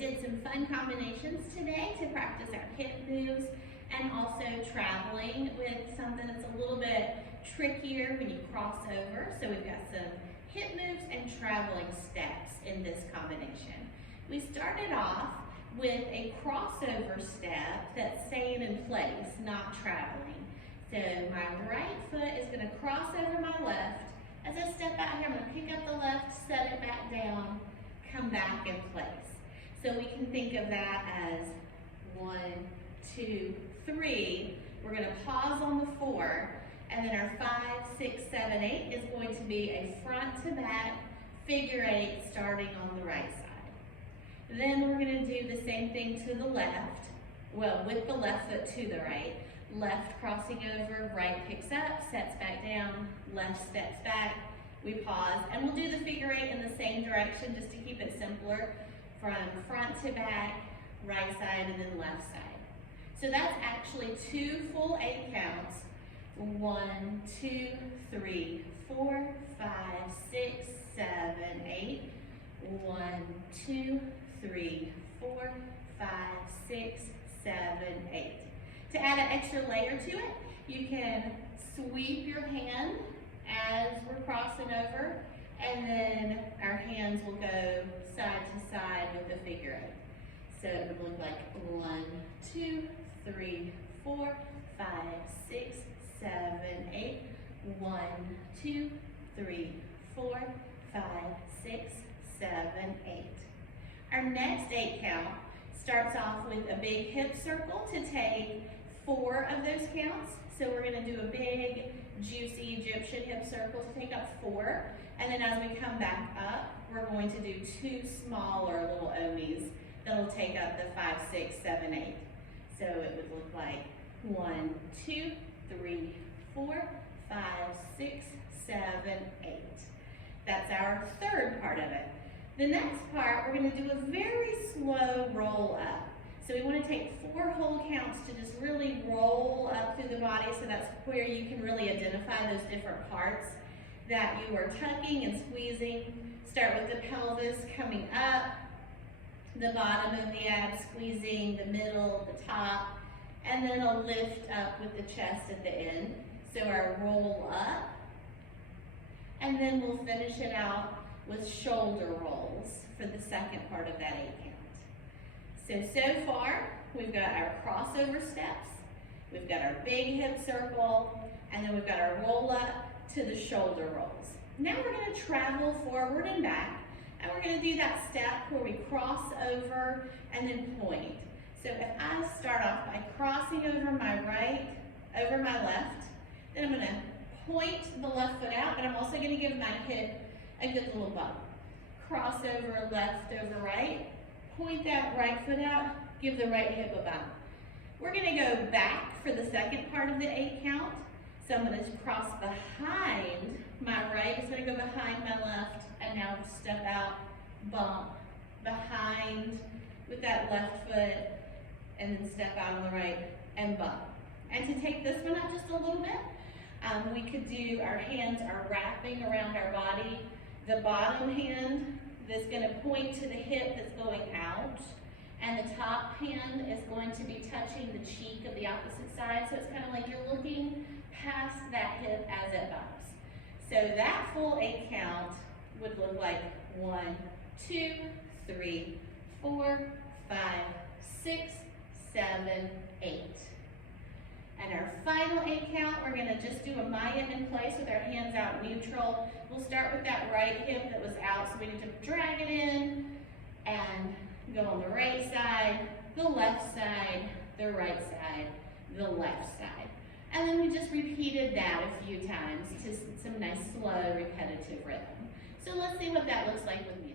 did some fun combinations today to practice our hip moves and also traveling with something that's a little bit trickier when you cross over. So we've got some hip moves and traveling steps in this combination. We started off with a crossover step that's staying in place, not traveling. So my right foot is going to cross over my left. As I step out here, I'm going to pick up the left, set it back down, come back in place. So we can think of that as 1, 2, 3. We're going to pause on the 4, and then our 5, 6, 7, 8 is going to be a front to back figure 8 starting on the right side. Then we're going to do the same thing to the left, well, with the left foot to the right. Left crossing over, right picks up, sets back down, left steps back, we pause, and we'll do the figure 8 in the same direction just to keep it simpler, from front to back, right side, and then left side. So that's actually 2 full 8 counts. 1, 2, 3, 4, 5, 6, 7, 8. 1, 2, 3, 4, 5, 6, 7, 8. To add an extra layer to it, you can sweep your hand as we're crossing over, and then our hands will go side to side with the figure 8. So it would look like 1, 2, 3, 4, 5, 6, 7, 8. 1, 2, 3, 4, 5, 6, 7, 8. Our next 8 count starts off with a big hip circle to take 4 of those counts. So we're going to do a big, juicy Egyptian hip circle to take up 4. And then as we come back up, we're going to do 2 smaller little omis that'll take up the 5, 6, 7, 8. So it would look like 1, 2, 3, 4, 5, 6, 7, 8. That's our third part of it. The next part, we're going to do a very slow roll up. So we want to take 4 whole counts to just really roll up through the body, so that's where you can really identify those different parts that you are tucking and squeezing. Start with the pelvis coming up, the bottom of the abs squeezing, the middle, the top, and then a lift up with the chest at the end. So our roll up, and then we'll finish it out with shoulder rolls for the second part of that 8 count. So far, we've got our crossover steps, we've got our big hip circle, and then we've got our roll up to the shoulder rolls. Now we're going to travel forward and back, and we're going to do that step where we cross over and then point. So if I start off by crossing over my right, over my left, then I'm going to point the left foot out, but I'm also going to give my hip a good little bump. Cross over left over right, point that right foot out, give the right hip a bump. We're going to go back for the second part of the 8 count. So I'm going to cross behind my right, it's going to go behind my left, and now step out, bump, behind with that left foot, and then step out on the right and bump. And to take this one up just a little bit, we could do, our hands are wrapping around our body. The bottom hand is going to point to the hip that's going out, and the top hand is going to be touching the cheek of the opposite side. So it's kind of like you're looking past that hip as it bumps. So that full 8 count would look like 1, 2, 3, 4, 5, 6, 7, 8. And our final 8 count, we're going to just do a Maya in place with our hands out neutral. We'll start with that right hip that was out, so we need to drag it in and go on the right side, the left side, the right side, the left side. And then we just repeated that a few times to some nice slow repetitive rhythm. So let's see what that looks like with music.